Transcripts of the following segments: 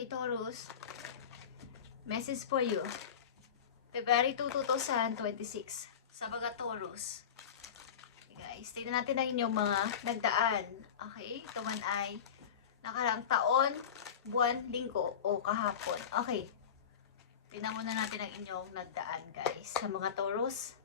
Okay, Taurus. Message for you. February 2, 2026. Sa mga Taurus. Okay, guys. Tignan natin ang inyong mga nagdaan. Okay? Ito man ay nakaraang taon, buwan, linggo, o kahapon. Okay. Tignan muna natin ang inyong nagdaan, guys. Sa mga Taurus.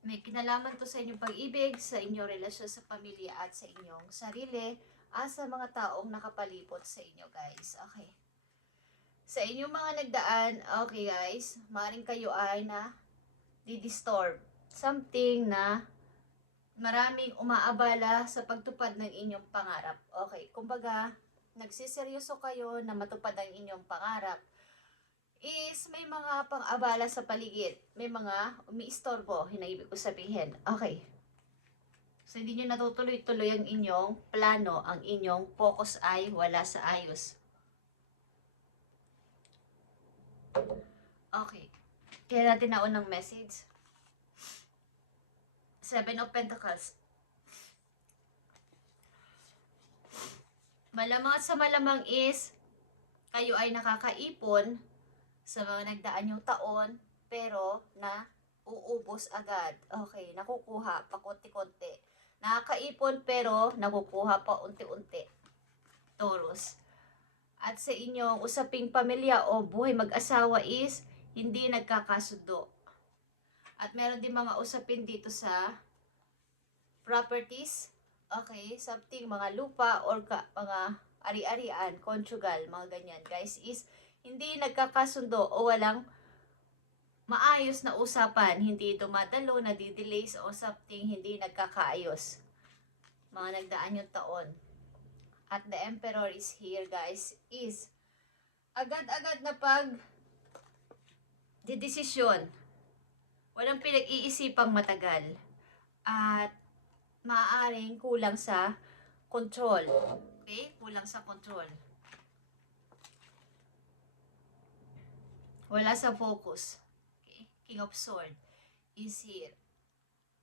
May kinalaman to sa inyong pag-ibig, sa inyong relasyon sa pamilya at sa inyong sarili, at sa mga taong nakapalibot sa inyo, guys. Okay. Sa inyong mga nagdaan, okay guys, maaaring kayo ay na di-disturb. Something na maraming umaabala sa pagtupad ng inyong pangarap. Okay, kumbaga, nagsiseryoso kayo na matupad ang inyong pangarap. Is may mga pang-abala sa paligid. May mga umiistorbo, hinaibig ko sabihin. Okay. So, hindi nyo natutuloy-tuloy ang inyong plano, ang inyong focus ay wala sa ayos. Okay. Kaya natin na unang message. 7 of Pentacles. Malamang sa malamang is, kayo ay nakakaipon sa mga nagdaan yung taon, pero na uubos agad. Okay, nakukuha pa konti-konti. Nakakaipon pero nakukuha pa unti-unti. Taurus. At sa inyong usaping pamilya o buhay mag-asawa is hindi nagkakasundo. At meron din mga usapin dito sa properties. Okay, something mga lupa or mga ari-arian, conjugal, mga ganyan guys, is hindi nagkakasundo o walang maayos na usapan, hindi dumadalo, nadidelays o something, hindi nagkakaayos. Mga nagdaan yung taon. At the Emperor is here guys, is agad-agad na pag didesisyon. Walang pinag-iisipang matagal. At maaaring kulang sa control. Okay? Kulang sa control. Wala sa focus. Okay? King of Swords is here.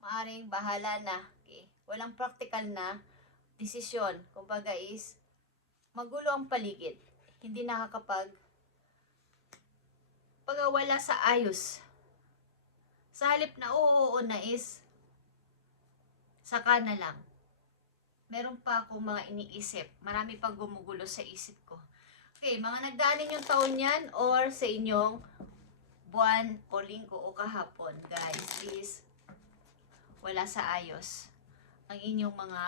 Maaring bahala na. Okay? Walang practical na desisyon. Kumbaga is magulo ang paligid. Hindi wala sa ayos. Sa halip na oo na is saka na lang. Meron pa akong mga iniisip. Marami pang gumugulo sa isip ko. Okay, mga nagdaanin yung taon yan or sa inyong buwan o linggo o kahapon, guys, is wala sa ayos. Ang inyong mga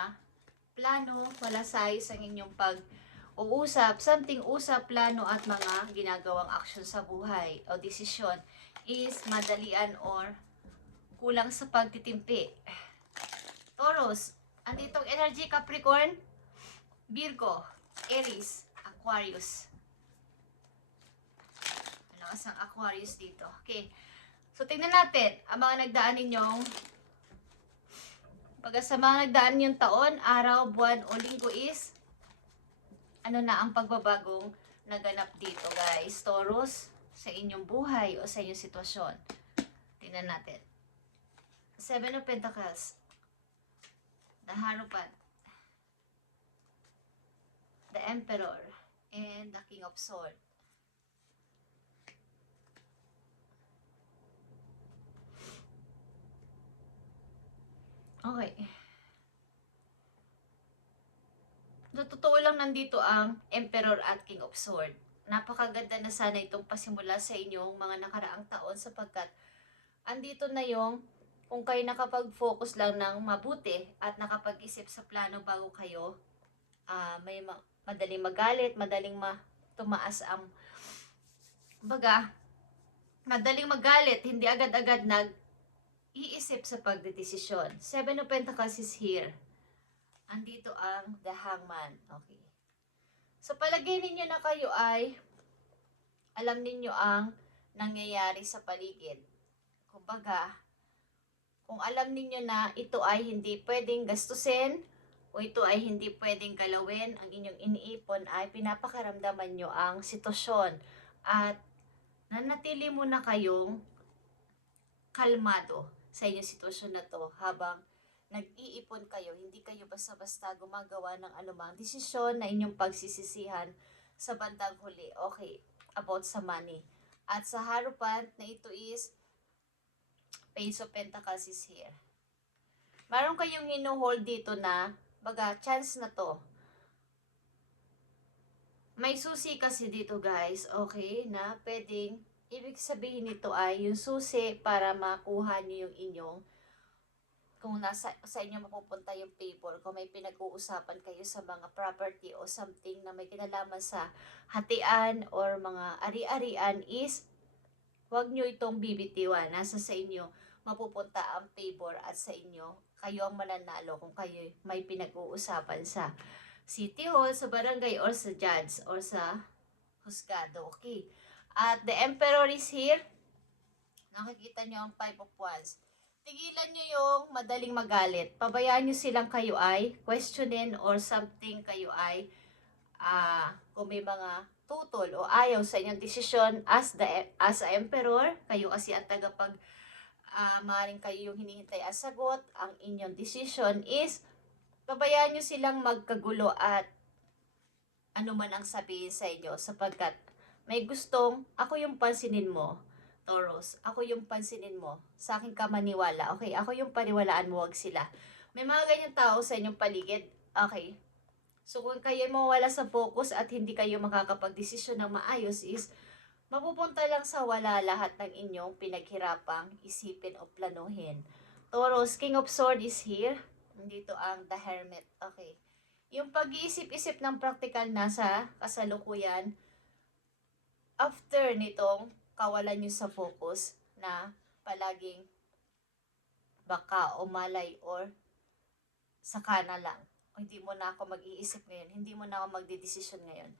plano, wala sa ayos ang inyong pag-uusap, something usap, plano at mga ginagawang action sa buhay o desisyon is madalian or kulang sa pagtitimpi. Taurus, anditong energy Capricorn, Virgo, Aries, Aquarius. Malakas ang Aquarius dito. Okay. So, tingnan natin ang mga nagdaan ninyong sa mga nagdaan yung taon, araw, buwan o linggo is ano na ang pagbabagong naganap dito, guys. Taurus, sa inyong buhay o sa inyong sitwasyon. Tingnan natin. 7 of Pentacles. The Hierophant. The Emperor. And the King of Swords. Okay. Sa totoo lang nandito ang Emperor at King of Swords. Napakaganda na sana itong pasimula sa inyong mga nakaraang taon sapagkat andito na yung kung kayo nakapag-focus lang ng mabuti at nakapag-isip sa plano bago kayo madaling magalit, madaling tumaas ang madaling magalit, hindi agad-agad iisip sa pagdedesisyon. 7 of Pentacles is here. Andito ang The Hangman. Okay. Sa palagay ninyo na kayo ay alam ninyo ang nangyayari sa paligid. Kumbaga, kung alam ninyo na ito ay hindi pwedeng gastusin o ito ay hindi pwedeng galawin, ang inyong iniipon ay pinapakaramdaman nyo ang sitwasyon at nanatili muna kayong kalmado sa inyong sitwasyon na to habang nag-iipon kayo, hindi kayo basta-basta gumagawa ng anumang desisyon na inyong pagsisisihan sa bandang huli. Okay, about sa money. At sa Hierophant na ito is Page of Pentacles is here. Meron kayong hino-hold dito na, baga, chance na to. May susi kasi dito guys, okay, na pwedeng, ibig sabihin nito ay yung susi para makuha nyo yung inyong, kung sa inyo mapupunta yung paper, kung may pinag-uusapan kayo sa mga property o something na may kinalaman sa hatian or mga ari-arian is, huwag nyo itong bibitiwan. Nasa sa inyo mapupunta ang paper at sa inyo, kayo ang mananalo kung kayo may pinag-uusapan sa City Hall, sa barangay, or sa judge, or sa husgado. Okay. At the Emperor is here. Nakikita nyo ang 5 of Wands. Tigilan nyo yung madaling magalit. Pabayaan nyo silang kayo ay questionin or something kayo ay kung may mga tutol o ayaw sa inyong desisyon as a emperor, kayo kasi ang tagapag maaaring kayo yung hinihintay ang sagot, ang inyong decision is pabayaan nyo silang magkagulo at ano man ang sabihin sa inyo sapagkat may gustong ako yung pansinin mo, Taurus. Ako yung pansinin mo. Sa akin ka maniwala. Okay, ako yung paniwalaan mo, wag sila. May mga ganyan tao sa inyong paligid. Okay. So kung kayo mawala sa focus at hindi kayo makakapag-desisyon ng maayos is mapupunta lang sa wala lahat ng inyong pinaghirapang isipin o planuhin. Taurus, King of Swords is here. Dito ang The Hermit. Okay. Yung pag-iisip-isip ng practical na sa kasalukuyan, after nitong kawalan nyo sa focus na palaging baka o malay or saka na lang. O hindi mo na ako mag-iisip ngayon. Hindi mo na ako magdidesisyon ngayon.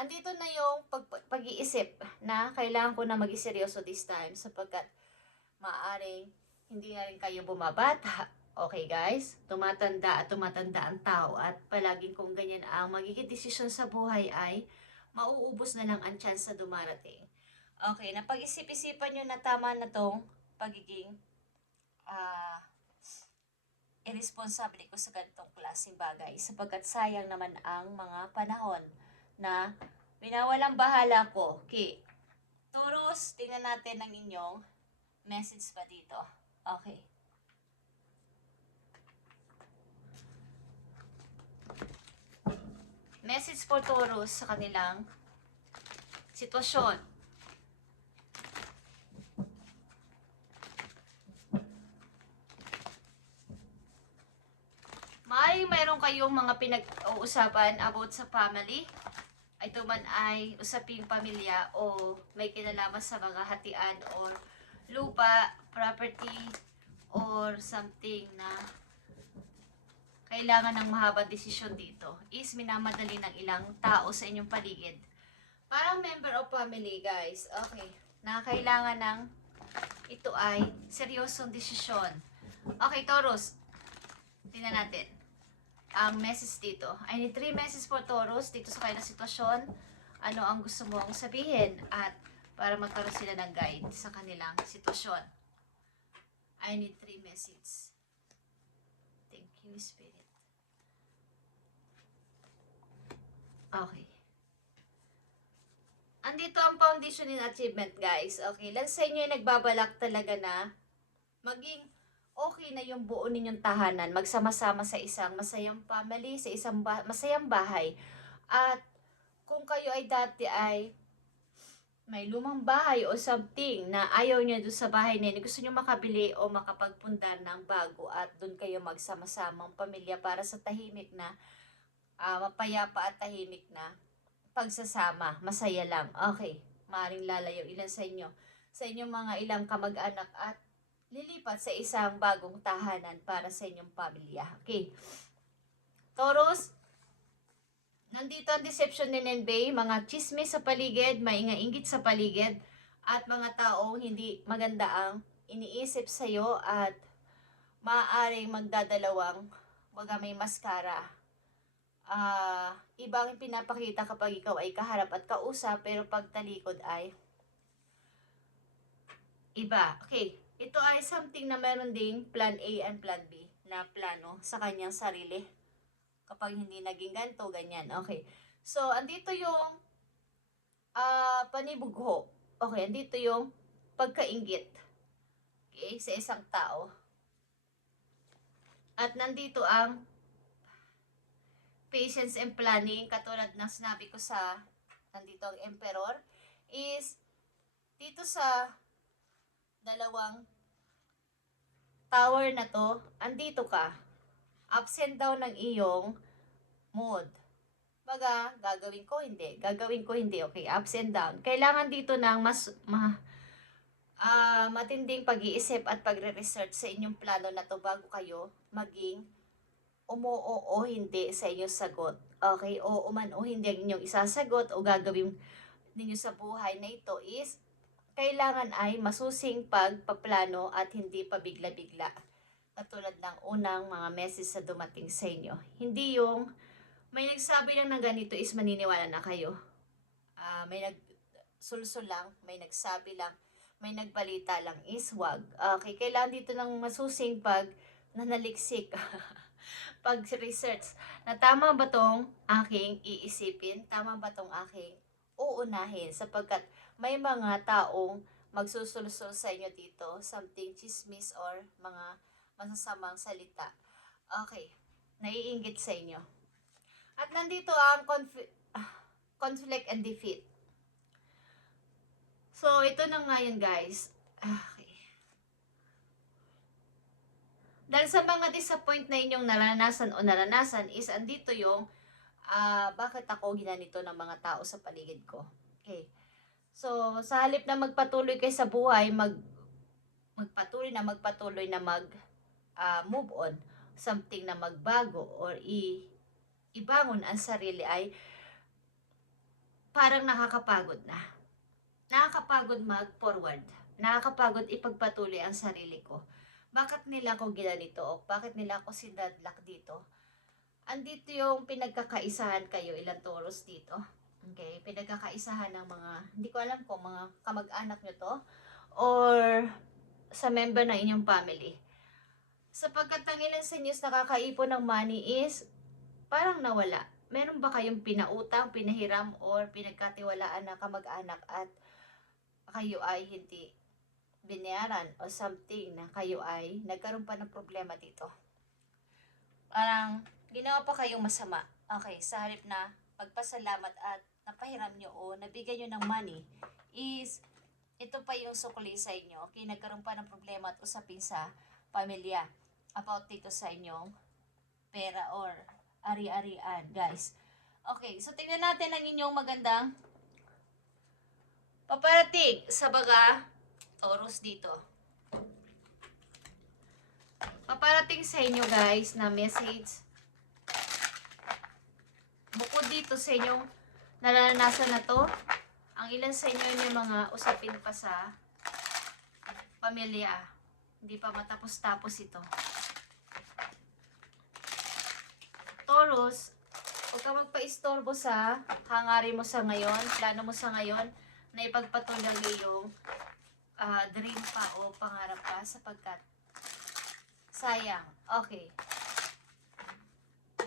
Andito na yung pag-iisip na kailangan ko na mag-iseryoso this time sapagkat maaaring hindi na rin kayo bumabata. Okay guys? Tumatanda at tumatanda ang tao at palaging kung ganyan ang magiging desisyon sa buhay ay mauubos na lang ang chance na dumarating. Okay, napag-isip-isipan nyo na tama na tong pagiging irresponsible ko sa ganitong klaseng bagay sapagkat sayang naman ang mga panahon na binawalang bahala ko. Okay. Taurus, tingnan natin ang inyong message pa dito. Okay. Message for Taurus sa kanilang sitwasyon. Mayroon kayong mga pinag-uusapan about sa family. Ito man ay usaping pamilya o may kinalaman sa mga hatian or lupa, property, or something na kailangan ng mahabang desisyon dito is minamadali ng ilang tao sa inyong paligid. Parang member of family guys. Okay. Na kailangan ng ito ay seryosong desisyon. Okay, Taurus. Tingnan natin ang message dito. I need 3 messages for Taurus dito sa kanilang sitwasyon. Ano ang gusto mong sabihin at para magkaroon sila ng guide sa kanilang sitwasyon. I need 3 messages. Thank you, Spirit. Okay. Andito ang foundation in achievement, guys. Okay, lang sa inyo yung nagbabalak talaga na maging okay na yung buo ninyong tahanan, magsama-sama sa isang masayang family, sa isang masayang bahay. At kung kayo ay dati ay may lumang bahay o something na ayaw niya doon sa bahay na yun, gusto niyo makabili o makapagpundar ng bago at doon kayo magsama-samang pamilya para sa tahimik na, mapayapa at tahimik na pagsasama, masaya lang. Okay, maaaring lalayo ilan sa inyo, sa inyong mga ilang kamag-anak at lilipat sa isang bagong tahanan para sa inyong pamilya. Okay. Taurus, nandito ang deception ni Nenbei, mga chismis sa paligid, mainga-inggit sa paligid, at mga taong hindi maganda ang iniisip sa'yo at maaaring magdadalawang, baga may maskara. Ibang pinapakita kapag ikaw ay kaharap at kausap, pero pag talikod ay iba. Okay. Ito ay something na meron ding plan A and plan B na plano sa kanyang sarili. Kapag hindi naging ganito, ganyan. Okay. So, andito yung panibugho. Okay, andito yung pagkainggit. Okay, sa isang tao. At nandito ang patience and planning, katulad ng sinabi ko sa, nandito ang emperor, is dito sa dalawang tower na to, andito ka. Ups and down ng iyong mood. Baga, gagawin ko, hindi. Gagawin ko, hindi. Okay, ups and down. Kailangan dito ng matinding pag-iisip at pagre-research sa inyong plano na to bago kayo maging umuo o hindi sa inyong sagot. Okay, o man o hindi ang inyong isasagot o gagawin ninyo sa buhay na ito is kailangan ay masusing pagpaplano at hindi pa bigla-bigla. Katulad ng unang mga message sa dumating sa inyo. Hindi yung may nagsabi lang ng ganito is maniniwala na kayo. May nagsulsul lang, may nagsabi lang, may nagbalita lang is wag. Okay, kailangan dito ng masusing nanaliksik. Pag-research na tama ba tong aking iisipin? Tama ba tong aking uunahin? Sapagkat may mga taong magsusulsul sa inyo dito, something chismis or mga masasamang salita. Okay, naiinggit sa inyo. At nandito ang conflict and defeat. So, ito na nga yun, guys. Okay. Dahil sa mga disappoint na inyong naranasan is andito yung bakit ako ginanito ng mga tao sa paligid ko. Okay. So, sa halip na magpatuloy kayo sa buhay, magpatuloy na move on, something na magbago or ibangon ang sarili ay parang nakakapagod na. Nakakapagod mag-forward. Nakakapagod ipagpatuloy ang sarili ko. Bakit nila ako ginanito? O bakit nila ako sinadlak dito? Andito yung pinagkakaisahan kayo, ilang Taurus dito. Okay, pinagkakaisahan ng mga, hindi ko alam kung mga kamag-anak nyo to or sa member ng inyong family. Sapagkat ang ilan sa inyo nakakaipon ng money is parang nawala. Meron ba kayong pinautang, pinahiram, or pinagkatiwalaan na kamag-anak at kayo ay hindi binayaran o something na kayo ay nagkaroon pa ng problema dito? Parang ginawa pa kayong masama. Okay, sa halip na magpasalamat at napahiram nyo o nabigyan nyo ng money is ito pa yung sukli sa inyo. Okay, nagkaroon pa ng problema at usapin sa pamilya about dito sa inyong pera or ari-arian, guys. Okay, so tingnan natin ang inyong magandang paparating sa baga Taurus dito. Paparating sa inyo, guys, na message. Bukod dito sa inyong naranasan na to, ang ilan sa inyo yung mga usapin pa sa pamilya. Hindi pa matapos-tapos ito. Taurus, huwag ka magpa-istorbo sa hangarin mo sa ngayon, plano mo sa ngayon, na ipagpatuloy yung dream pa o pangarap pa sapagkat sayang. Okay.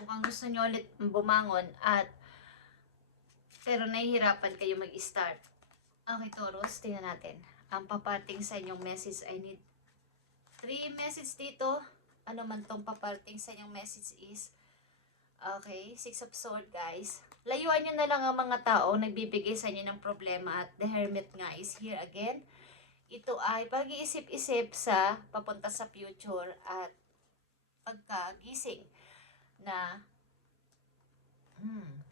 Mukhang gusto nyo ulit bumangon at pero nahihirapan kayo mag-start. Okay, Taurus, tingnan natin. Ang paparting sa inyong message, I need 3 message dito. Ano man tong paparting sa inyong message is okay, 6 of Swords, guys. Layuan nyo na lang ang mga tao nagbibigay sa inyo ng problema at the Hermit nga is here again. Ito ay pag-iisip-isip sa papunta sa future at pagkagising na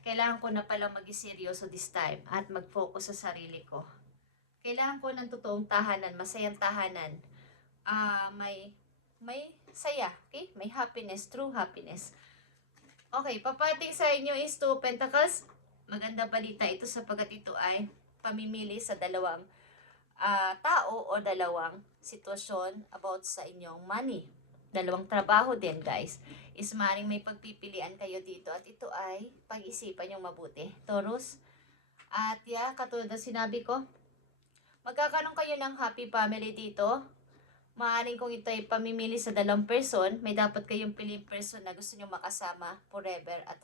kailangan ko na pala mag-seryoso this time at mag-focus sa sarili ko. Kailangan ko ng totoong tahanan, masayang tahanan. May saya, okay? May happiness, true happiness. Okay, papating sa inyo is 2 Pentacles. Maganda balita ito sapagkat ito ay pamimili sa dalawang tao o dalawang sitwasyon about sa inyong money. Dalawang trabaho din, guys. Is maring may pagpipilian kayo dito at ito ay pag-isipan yung mabuti. Taurus. At katulad na sinabi ko, magkakaroon kayo ng happy family dito. Maaring kung ito ay pamimili sa dalawang person, may dapat kayong piling person na gusto nyo makasama forever at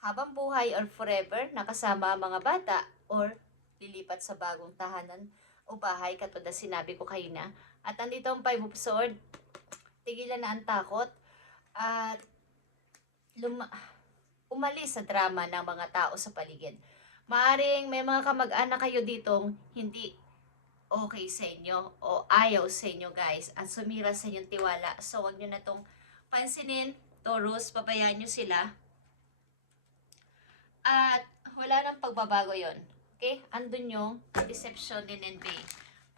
habang buhay or forever, nakasama mga bata or lilipat sa bagong tahanan o bahay, katulad na sinabi ko kayo na. At andito ang Five of Swords, tigilan na ang takot at umalis sa drama ng mga tao sa paligid. Maaring may mga kamag-anak kayo ditong hindi okay sa inyo o ayaw sa inyo guys at sumira sa inyong tiwala. So wag nyo na itong pansinin, Taurus, pabayaan nyo sila. At wala nang pagbabago yon. Okay? Andun yung deception din and bay.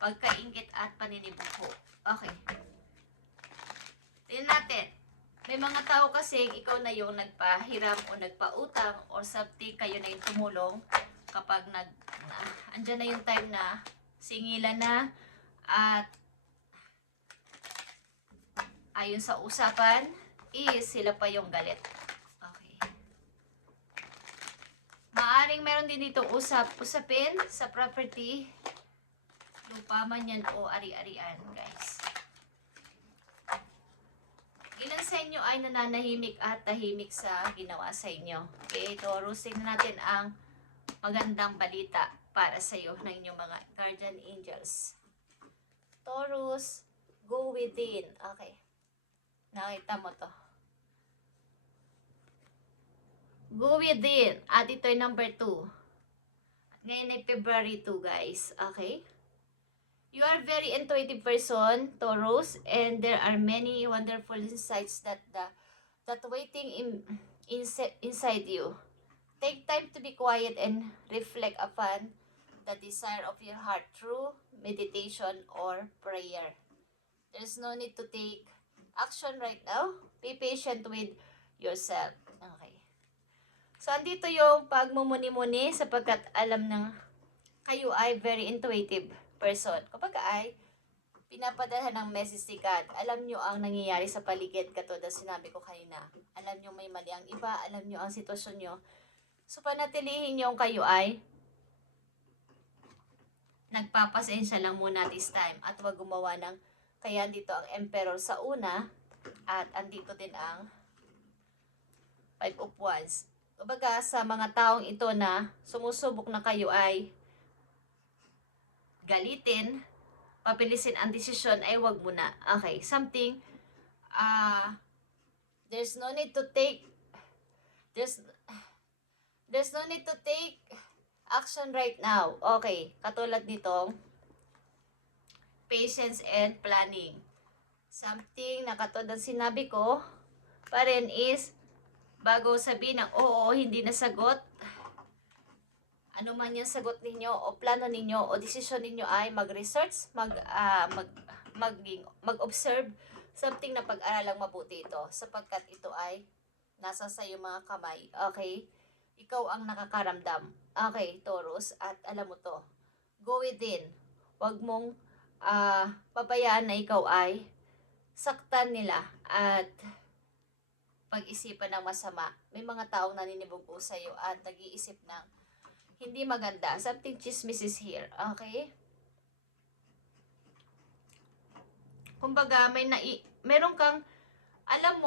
Pagkaingit at paninibuho. Okay. Tingnan natin. May mga tao kasi ikaw na yung nagpahiram o nagpautang or something, kayo na yung tumulong kapag andyan na yung time na singilan na at ayon sa usapan is sila pa yung galit. Okay. Maaring meron din dito usapin sa property, lupa man yan o ari-arian guys. Ilan sa inyo ay nananahimik at tahimik sa ginawa sa inyo? Okay, Taurus, tingnan natin ang magandang balita para sa iyo ng inyong mga guardian angels. Taurus, go within. Okay. Nakita mo to. Go within. At ito ay number 2. Ngayon ay February 2, guys. Okay? You are very intuitive person, Taurus, and there are many wonderful insights that waiting inside you. Take time to be quiet and reflect upon the desire of your heart through meditation or prayer. There's no need to take action right now. Be patient with yourself. Okay. So, andito yung pagmumuni-muni sapagkat alam ng kayo ay very intuitive person. Kapag ay pinapadala ng message ni God, alam nyo ang nangyayari sa paligid, katulad sinabi ko kanina. Alam nyo may mali ang iba, alam nyo ang sitwasyon nyo. So, panatilihin nyo kayo ay nagpapasensya lang muna this time at huwag gumawa ng, kaya dito ang Emperor sa una at andito din ang Five of Wands. Kumbaga sa mga taong ito na sumusubok na kayo ay galitin, papilisin ang desisyon, ay wag muna. Okay, something, there's no need to take action right now. Okay, katulad nitong patience and planning. Something na katulad ng sinabi ko pa rin is, bago sabihin ng oo, hindi nasagot, ano man yung sagot ninyo o plano ninyo o desisyon ninyo ay mag-research, mag-observe, something na pag-aralang mabuti ito sapagkat ito ay nasa sa iyo mga kamay. Okay? Ikaw ang nakakaramdam. Okay, Taurus, at alam mo to. Go within. Huwag mong pabayaan na ikaw ay saktan nila at pag-isipan ng masama. May mga taong naninibugo sa iyo at nag-iisip ng hindi maganda. Something chismis is here. Okay? Kumbaga, meron kang, alam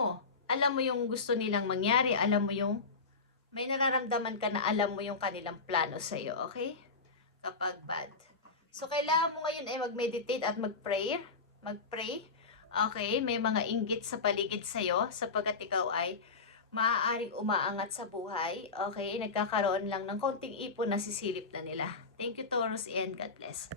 mo yung gusto nilang mangyari, alam mo yung, may nararamdaman ka na alam mo yung kanilang plano sa iyo. Okay? Kapag bad. So, kailangan mo ngayon ay mag-meditate at mag-pray. Okay? May mga inggit sa paligid sa iyo sapagkat ikaw ay maaaring umaangat sa buhay. Okay? Nagkakaroon lang ng konting ipon na sisilip na nila. Thank you, Taurus, and God bless.